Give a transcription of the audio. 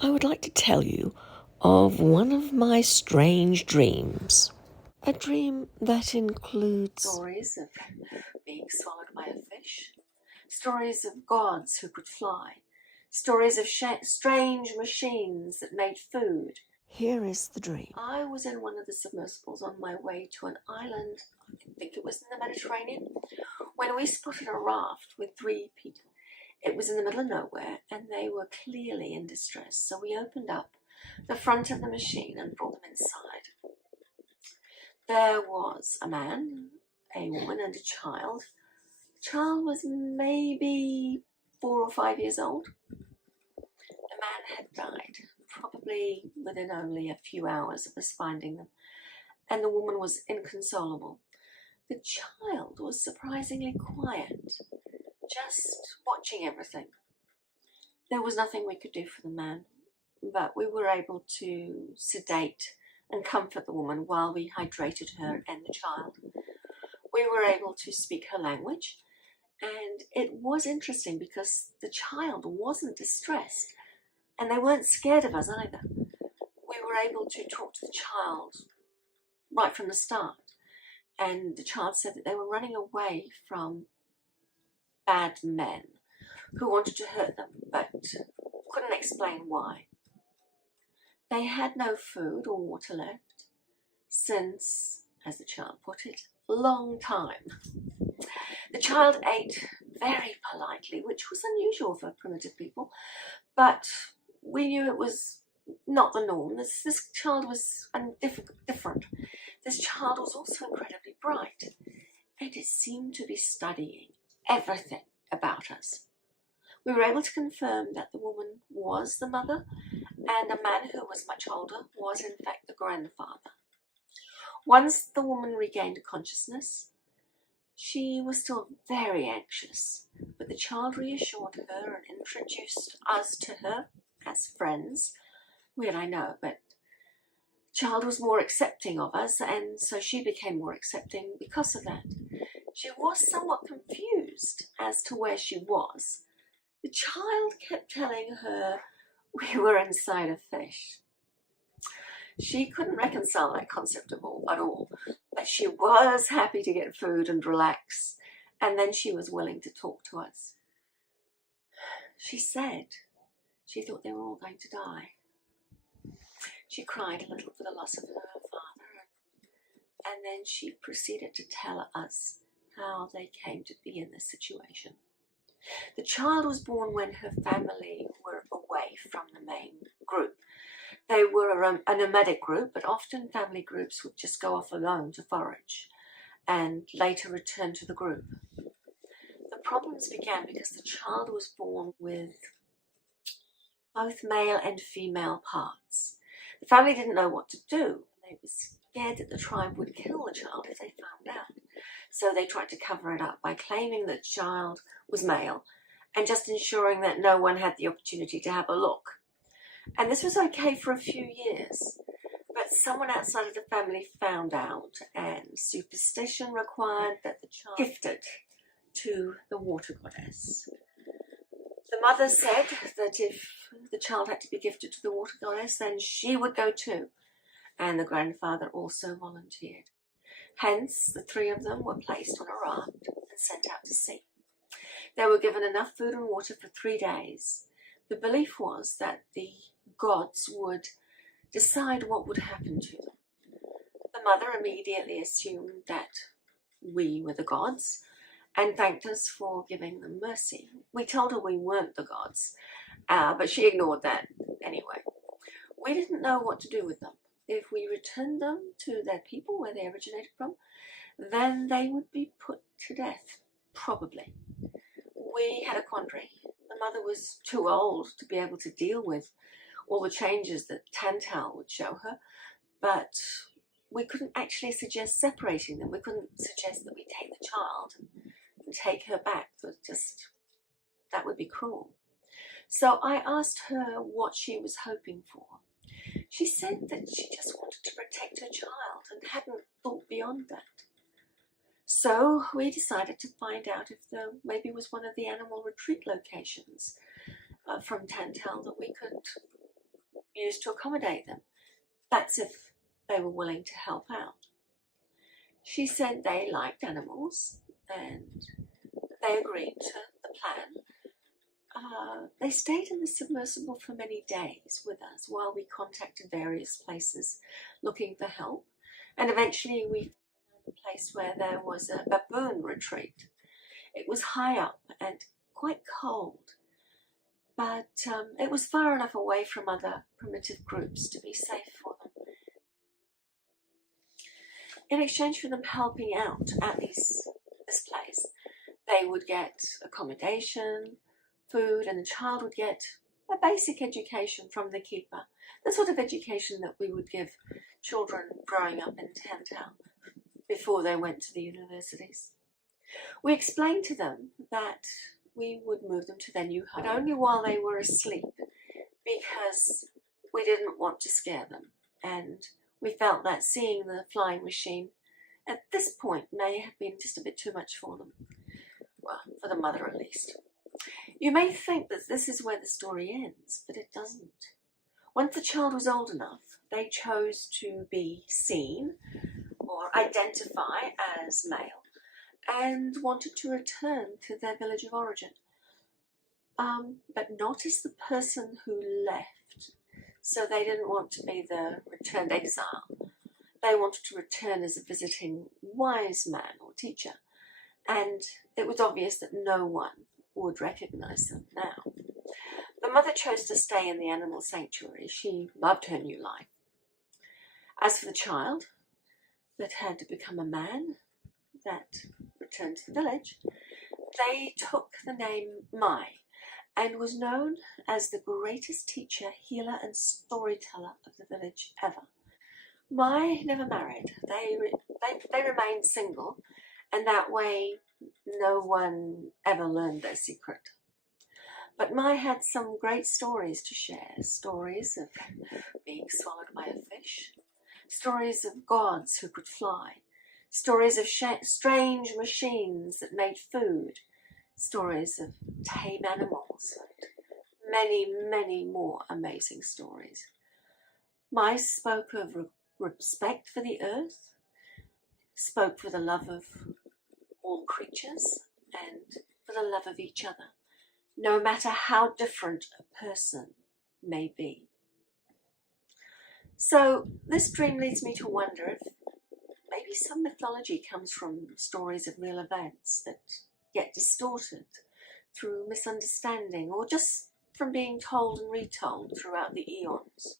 I would like to tell you of one of my strange dreams. A dream that includes stories of being swallowed by a fish, stories of gods who could fly, stories of strange machines that made food. Here is the dream. I was in one of the submersibles on my way to an island, I think it was in the Mediterranean, when we spotted a raft with 3 people. It was in the middle of nowhere and they were clearly in distress, so we opened up the front of the machine and brought them inside. There was a man, a woman and a child. The child was maybe 4 or 5 years old. The man had died, probably within only a few hours of us finding them, and the woman was inconsolable. The child was surprisingly quiet, just watching everything. There was nothing we could do for the man, but we were able to sedate and comfort the woman while we hydrated her and the child. We were able to speak her language, and it was interesting because the child wasn't distressed and they weren't scared of us either. We were able to talk to the child right from the start, and the child said that they were running away from bad men who wanted to hurt them but couldn't explain why. They had no food or water left since, as the child put it, a long time. The child ate very politely, which was unusual for primitive people, but we knew it was not the norm. This child was different. This child was also incredibly bright, and it seemed to be studying everything about us. We were able to confirm that the woman was the mother, and a man who was much older was in fact the grandfather. Once the woman regained consciousness, she was still very anxious, but the child reassured her and introduced us to her as friends. Weird, I know, but the child was more accepting of us, and so she became more accepting because of that. She was somewhat confused as to where she was. The child kept telling her we were inside a fish. She couldn't reconcile that concept at all, but she was happy to get food and relax, and then she was willing to talk to us. She said she thought they were all going to die. She cried a little for the loss of her father, and then she proceeded to tell us how they came to be in this situation. The child was born when her family were away from the main group. They were a nomadic group, but often family groups would just go off alone to forage and later return to the group. The problems began because the child was born with both male and female parts. The family didn't know what to do. They were scared that the tribe would kill the child if they found out. So they tried to cover it up by claiming that the child was male and just ensuring that no one had the opportunity to have a look. And this was okay for a few years, but someone outside of the family found out, and superstition required that the child gifted to the water goddess. The mother said that if the child had to be gifted to the water goddess, then she would go too, and the grandfather also volunteered. Hence, the 3 of them were placed on a raft and sent out to sea. They were given enough food and water for 3 days. The belief was that the gods would decide what would happen to them. The mother immediately assumed that we were the gods and thanked us for giving them mercy. We told her we weren't the gods, but she ignored that anyway. We didn't know what to do with them. If we returned them to their people where they originated from, then they would be put to death, probably. We had a quandary. The mother was too old to be able to deal with all the changes that Tantal would show her, but we couldn't actually suggest separating them. We couldn't suggest that we take the child and take her back. That would be cruel. So I asked her what she was hoping for. She said that she just wanted to protect her child and hadn't thought beyond that. So we decided to find out if there maybe was one of the animal retreat locations from Tantal that we could used to accommodate them. That's if they were willing to help out. She said they liked animals and they agreed to the plan. They stayed in the submersible for many days with us while we contacted various places looking for help. And eventually we found a place where there was a baboon retreat. It was high up and quite cold, but it was far enough away from other primitive groups to be safe for them. In exchange for them helping out at this place, they would get accommodation, food, and the child would get a basic education from the keeper, the sort of education that we would give children growing up in Tantown before they went to the universities. We explained to them that we would move them to their new home, but only while they were asleep, because we didn't want to scare them, and we felt that seeing the flying machine at this point may have been just a bit too much for them. Well, for the mother at least. You may think that this is where the story ends, but it doesn't. Once the child was old enough, they chose to be seen or identify as male and wanted to return to their village of origin, but not as the person who left. So they didn't want to be the returned exile. They wanted to return as a visiting wise man or teacher, and it was obvious that no one would recognize them now. The mother chose to stay in the animal sanctuary. She loved her new life. As for the child that had to become a man, that returned to the village, they took the name Mai and was known as the greatest teacher, healer, and storyteller of the village ever. Mai never married. They remained single, and that way no one ever learned their secret. But Mai had some great stories to share. Stories of being swallowed by a fish, stories of gods who could fly, stories of strange machines that made food, stories of tame animals, and many, many more amazing stories. Mai spoke of respect for the earth, spoke for the love of all creatures, and for the love of each other, no matter how different a person may be. So this dream leads me to wonder if maybe some mythology comes from stories of real events that get distorted through misunderstanding or just from being told and retold throughout the eons.